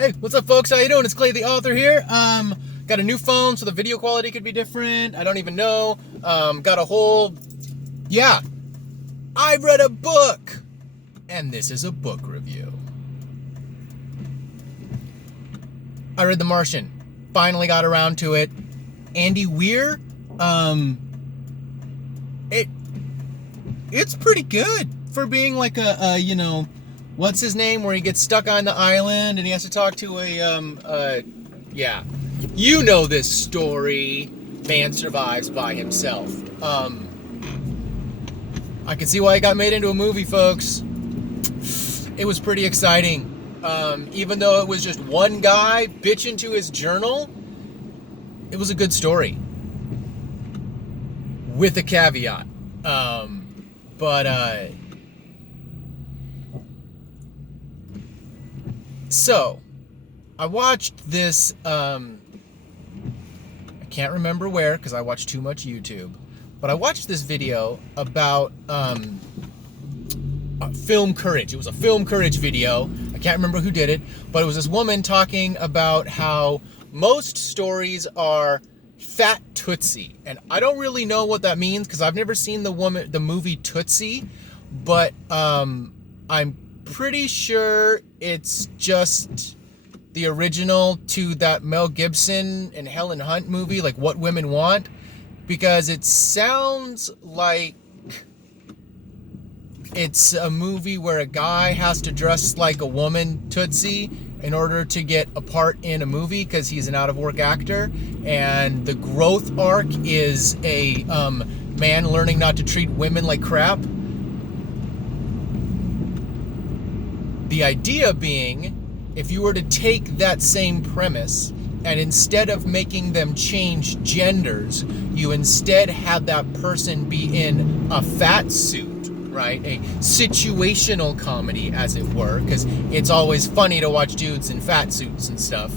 Hey, what's up, folks? How you doing? It's Clay, the author here. Got a new phone, so the video quality could be different. I don't even know. Got a whole... Yeah. I read a book! And this is a book review. I read The Martian. Finally got around to it. Andy Weir. It's pretty good for being like a what's his name, where he gets stuck on the island and he has to talk to yeah. You know this story. Man survives by himself. I can see why it got made into a movie, folks. It was pretty exciting. Even though it was just one guy bitching to his journal, it was a good story. With a caveat. So, I watched this, I can't remember where, because I watch too much YouTube, but I watched this video about, film courage. It was a film courage video. I can't remember who did it, but it was this woman talking about how most stories are fat Tootsie, and I don't really know what that means because I've never seen the movie Tootsie, but I'm pretty sure it's just the original to that Mel Gibson and Helen Hunt movie, like What Women Want, because it sounds like it's a movie where a guy has to dress like a woman Tootsie in order to get a part in a movie because he's an out-of-work actor, and the growth arc is a man learning not to treat women like crap. The idea being, if you were to take that same premise and instead of making them change genders, you instead had that person be in a fat suit, right? A situational comedy, as it were, because it's always funny to watch dudes in fat suits and stuff.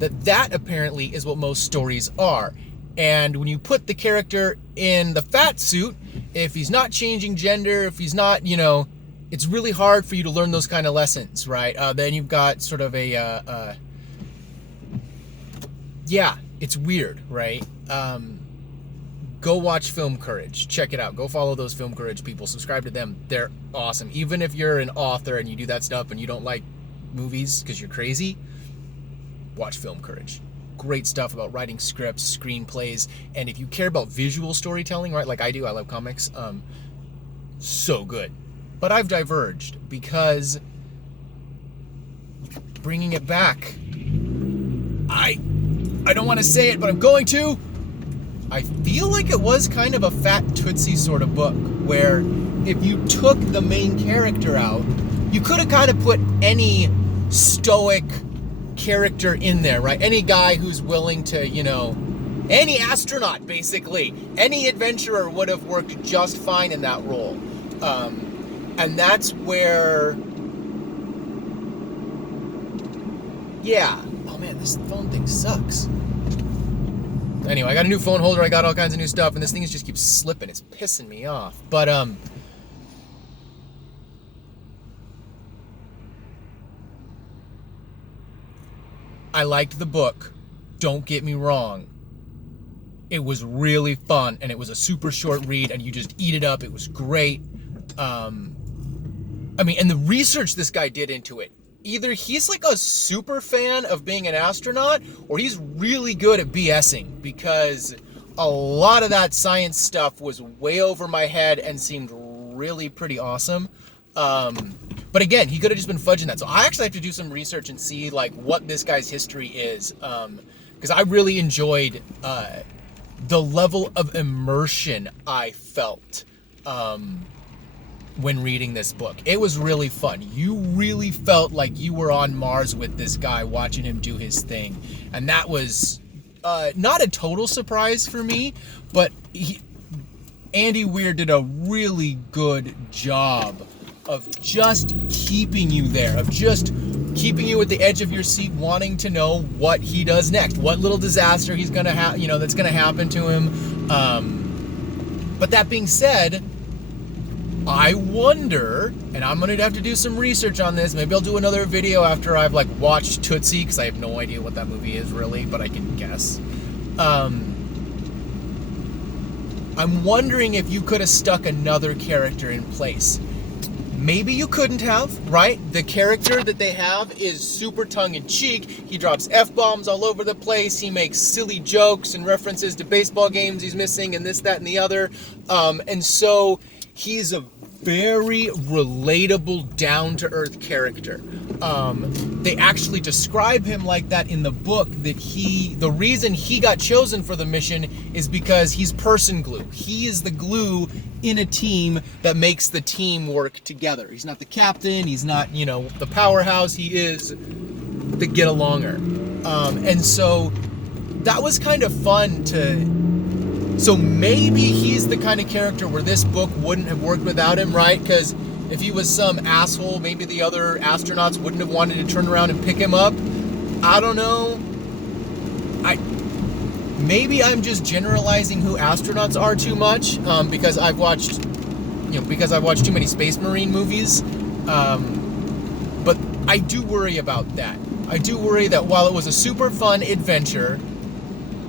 That apparently is what most stories are. And when you put the character in the fat suit, if he's not changing gender, if he's not, it's really hard for you to learn those kind of lessons, right? Then you've got sort of a, yeah, it's weird, right? Go watch Film Courage. Check it out. Go follow those Film Courage people. Subscribe to them. They're awesome. Even if you're an author and you do that stuff and you don't like movies because you're crazy, watch Film Courage. Great stuff about writing scripts, screenplays, and if you care about visual storytelling, right, like I do, I love comics, so good. But I've diverged because bringing it back, I don't want to say it, but I'm going to. I feel like it was kind of a fat Tootsie sort of book, where if you took the main character out, you could have kind of put any stoic character in there, right? Any guy who's willing to, any astronaut, basically. Any adventurer would have worked just fine in that role. And that's where, yeah. Oh man, this phone thing sucks. Anyway, I got a new phone holder, I got all kinds of new stuff, and this thing just keeps slipping. It's pissing me off. But, I liked the book. Don't get me wrong. It was really fun, and it was a super short read, and you just eat it up. It was great. And the research this guy did into it. Either he's like a super fan of being an astronaut, or he's really good at BSing, because a lot of that science stuff was way over my head and seemed really pretty awesome. But again, he could have just been fudging that. So I actually have to do some research and see like what this guy's history is. Because I really enjoyed the level of immersion I felt when reading this book. It was really fun. You really felt like you were on Mars with this guy, watching him do his thing. And that was not a total surprise for me, but Andy Weir did a really good job of just keeping you there, of just keeping you at the edge of your seat, wanting to know what he does next, what little disaster he's gonna have, that's gonna happen to him. But that being said, I wonder, and I'm gonna have to do some research on this. Maybe I'll do another video after I've like watched Tootsie, because I have no idea what that movie is really, but I can guess. I'm wondering if you could have stuck another character in place. Maybe you couldn't have, right? The character that they have is super tongue-in-cheek. He drops F-bombs all over the place. He makes silly jokes and references to baseball games he's missing and this, that, and the other. And so he's a very relatable, down-to-earth character. They actually describe him like that in the book, that the reason he got chosen for the mission is because he's person glue. He is the glue in a team that makes the team work together. He's not the captain, he's not, the powerhouse, he is the get-alonger. And so that was kind of fun so maybe he's the kind of character where this book wouldn't have worked without him, right? Because if he was some asshole, maybe the other astronauts wouldn't have wanted to turn around and pick him up. I don't know. Maybe I'm just generalizing who astronauts are too much, because I've watched too many Space Marine movies. But I do worry about that. I do worry that while it was a super fun adventure,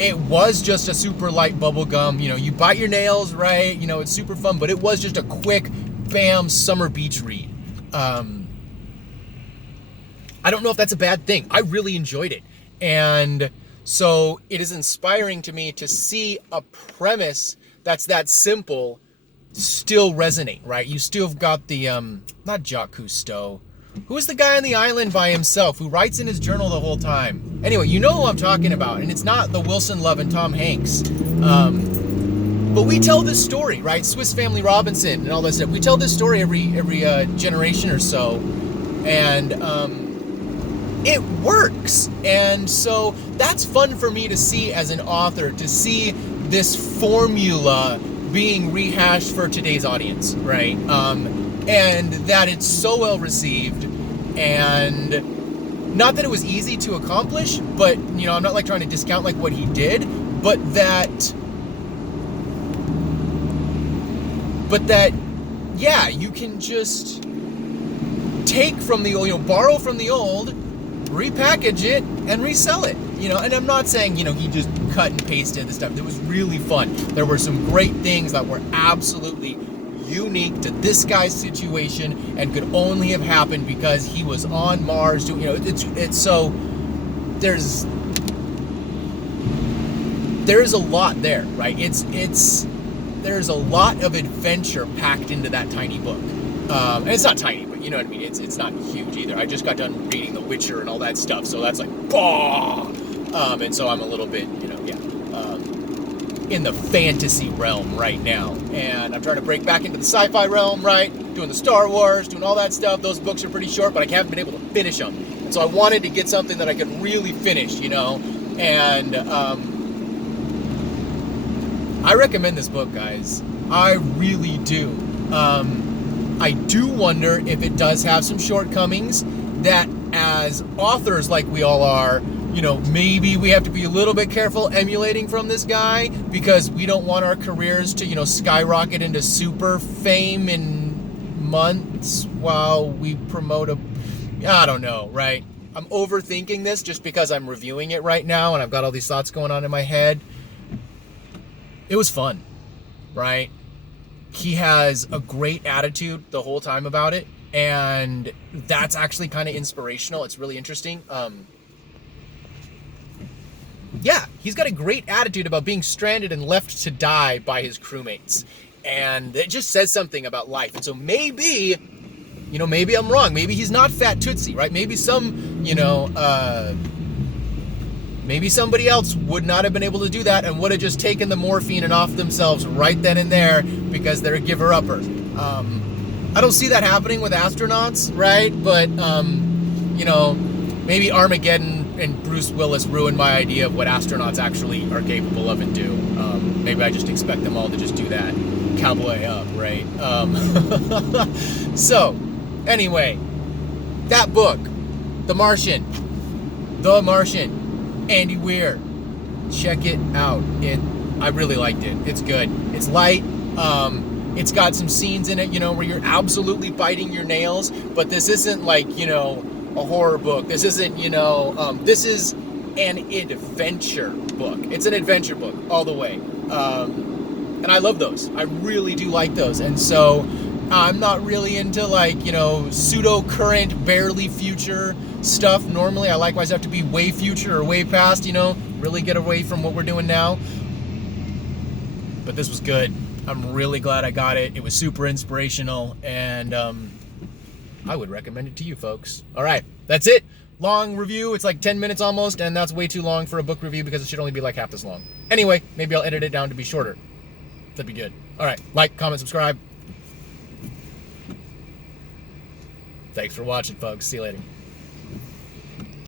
it was just a super light bubble gum. You bite your nails, right? It's super fun, but it was just a quick, bam, summer beach read. I don't know if that's a bad thing. I really enjoyed it. And so it is inspiring to me to see a premise that's that simple still resonate, right? You still have got the, not Jacques Cousteau. Who is the guy on the island by himself who writes in his journal the whole time? Anyway, you know who I'm talking about, and it's not the Wilson Love and Tom Hanks. But we tell this story, right? Swiss Family Robinson and all that stuff. We tell this story every generation or so, and it works. And so that's fun for me to see as an author, to see this formula being rehashed for today's audience, right? And that it's so well received, and not that it was easy to accomplish, but I'm not like trying to discount like what he did, but that yeah, you can just take from the old, borrow from the old, repackage it, and resell it. And I'm not saying, he just cut and pasted the stuff. It was really fun. There were some great things that were absolutely unique to this guy's situation and could only have happened because he was on Mars doing, it's so there's a lot there, right? There's a lot of adventure packed into that tiny book. And it's not tiny, but you know what I mean? It's not huge either. I just got done reading The Witcher and all that stuff, so that's like, bah! And so I'm a little bit, in the fantasy realm right now. And I'm trying to break back into the sci-fi realm, right? Doing the Star Wars, doing all that stuff. Those books are pretty short, but I haven't been able to finish them. And so I wanted to get something that I could really finish, And I recommend this book, guys. I really do. I do wonder if it does have some shortcomings that as authors like we all are, maybe we have to be a little bit careful emulating from this guy, because we don't want our careers to, skyrocket into super fame in months while we promote I don't know, right? I'm overthinking this just because I'm reviewing it right now and I've got all these thoughts going on in my head. It was fun, right? He has a great attitude the whole time about it, and that's actually kind of inspirational. It's really interesting. Yeah, he's got a great attitude about being stranded and left to die by his crewmates. And it just says something about life. And so maybe, maybe I'm wrong. Maybe he's not Fat Tootsie, right? Maybe maybe somebody else would not have been able to do that and would have just taken the morphine and off themselves right then and there because they're a giver-upper. I don't see that happening with astronauts, right? But, maybe Armageddon and Bruce Willis ruined my idea of what astronauts actually are capable of and do. Maybe I just expect them all to just do that. Cowboy up, right? So, anyway, that book, The Martian, Andy Weir, check it out. I really liked it. It's good. It's light. It's got some scenes in it, you know, where you're absolutely biting your nails, but this isn't like, you know, a horror book. This isn't, you know, this is an adventure book. It's an adventure book all the way. And I love those. I really do like those. And so I'm not really into, like, you know, pseudo-current, barely future stuff. Normally I like my stuff to be way future or way past, you know, really get away from what we're doing now. But this was good. I'm really glad I got it. It was super inspirational, and I would recommend it to you folks. All right, that's it. Long review. It's like 10 minutes almost, and that's way too long for a book review because it should only be like half this long. Anyway, maybe I'll edit it down to be shorter. That'd be good. All right, like, comment, subscribe. Thanks for watching, folks. See you later.